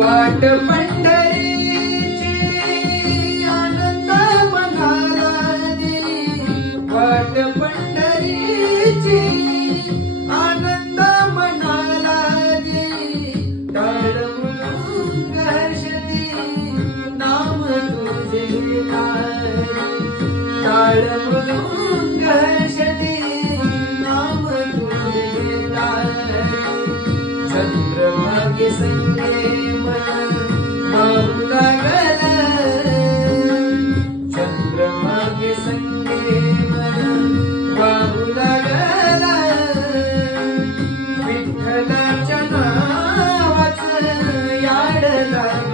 वाट पंढरीची आनंद मनाला दिली, वाट पंढरीची आनंद मनाला दिली. टाळ मृदुंग हर्षती नाम तुझे तारी, टाळ मृदुंग हर्षती नाम तुझे तारी. चंद्रभागे संगे वाहू लागला, चंद्रभागे संगे वाहू लागला. विठ्ठलाच्या नावाचं याड लागलं.